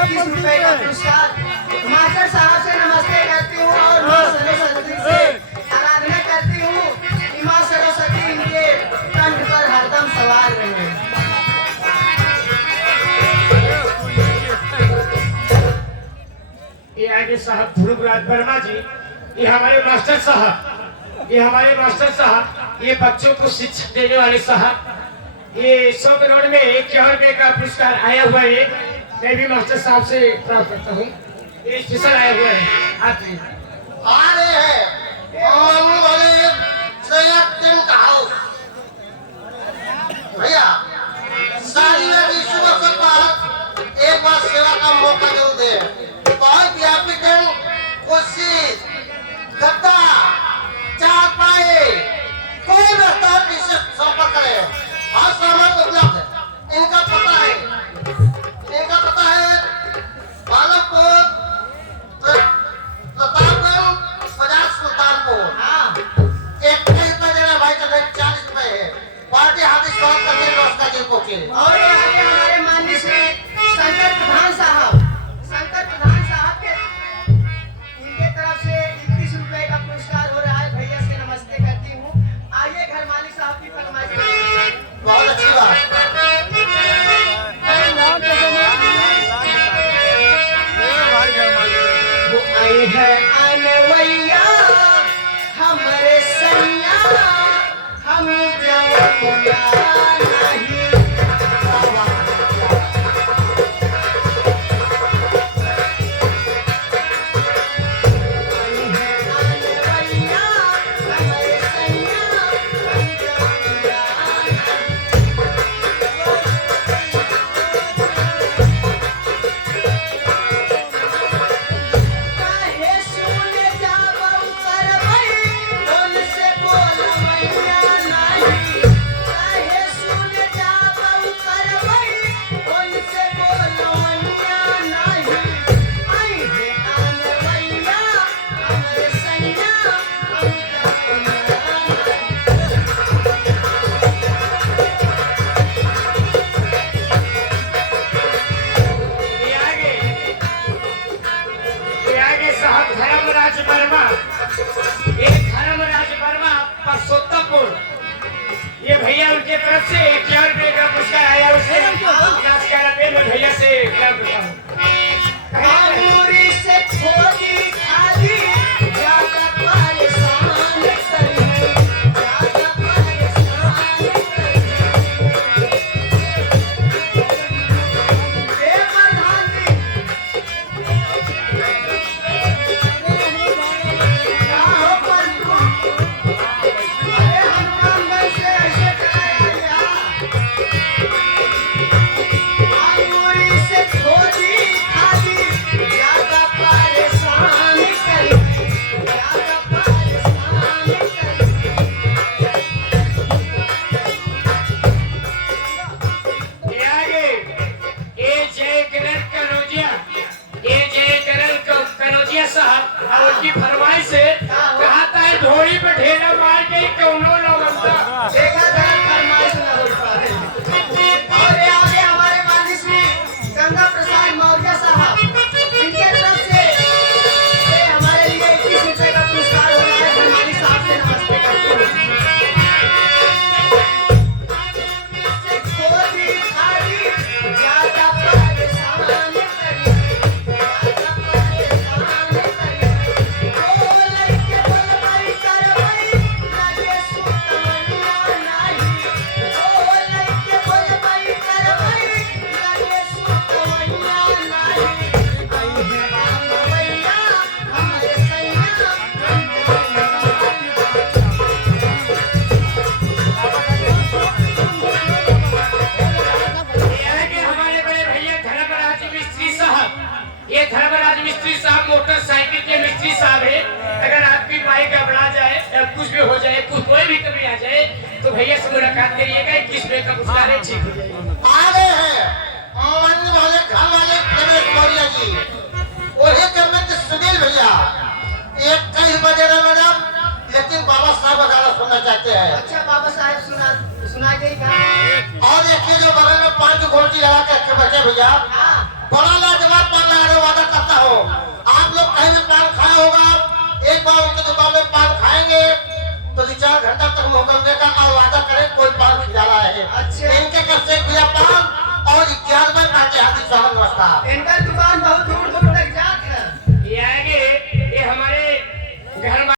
21 रुपए का पुरस्कार मास्टर साहब से नमस्ते करती हूँ और मां सरस्वती से आराधना करती हूँ कि मां सरस्वती इनके कंठ पर हरदम सवार रहे। ये आगे साहब ध्रुवराज वर्मा जी, ये हमारे मास्टर साहब, ये बच्चों को शिक्षा देने वाले साहब, ये 100 करोड़ में 51 रुपए का पुरस्कार आया हुआ है। मैं भी मास्टर साहब से प्राप्त करता हूँ, ये स्पेशल आया हुआ है। आप आ रहे हैं भैया सारी नदी सुबह के बाद एक बार सेवा का मौका जरूर दे। बहुत व्यापीकरण कोशिश गद्दा चार पाए कोई रहता इसे संपर्क करे और सामान उपलब्ध है। इनका पता है बालकपुर प्रतापगंज बाजार सुल्तानपुर। एक कितना देना भाई का 40 रुपए है। पार्टी हाथी स्वागत करके व्यवस्था जी पहुंचे। और ये आगे हमारे माननीय श्री शंकर प्रधान साहब के इनके तरफ से 21 रुपए का पुरस्कार हो रहा है। भैया से नमस्ते करती हूँ। आइए घर मालिक साहब की फरमाइश। बहुत अच्छी बात। आई है अनवैया हमारे सैया हम जाऊंगा नहीं। ये भैया उनके तरफ से 51 रुपए का पुरस्कार आया उसे मैं भैया से क्या बताऊं। से खोली खाली ज्यादा परेशान करी ज्यादा परेशान उनकी फरमाइश से कहता है ढोड़ी पे ढेला मार के कौनो लोगन देखा जाए फरमाइश ना हो पाए। और ये आगे हमारे माननीय श्री गंगा प्रसाद मौर्य साहब इनके तरफ से ये हमारे लिए 21 रुपए का पुरस्कार हो रहा है। हमारी साहब से नमस्ते करते हैं। से खोली खाली ज्यादा परेशान करी ज्यादा परेशान करी बोल के बोलबाई करबाई लगे सुतमनिया नहीं। बोल के बोलबाई करबाई लगे सुतमनिया नहीं। आई है बाबा भैया हमारे सैया हमारे बड़े भैया धर्मराज मिस्त्री साहब, ये धर्मराज मिस्त्री साहब मोटरसाइकिल के मिस्त्री साहब है। अगर आपकी बाइक गबड़ा जाए या कुछ भी हो जाए, कोई भी कभी आ जाए तो भैया से मुलाकात करिएगा। 21 रुपए का पुरस्कार है, ठीक हो जाएगा। आ रहे हैं मन वाले घर वाले रमेश मौर्य जी, वही करने के सुनील भैया। एक कई बजे रहे मैडम, लेकिन बाबा साहब का गाना सुनना चाहते हैं। अच्छा बाबा साहब सुना के और देखिए जो बगल में 5 घोटी लगा के बैठे भैया, बड़ा लाजवाब एक बार उनकी दुकान में पान खाएंगे तो 2-4 घंटा तक मौका देगा और वादा करें कोई पान खिलाना है। अच्छा। इनके कब से खिला पान और 11 में पाते हाथी स्वागत नमस्कार। इनका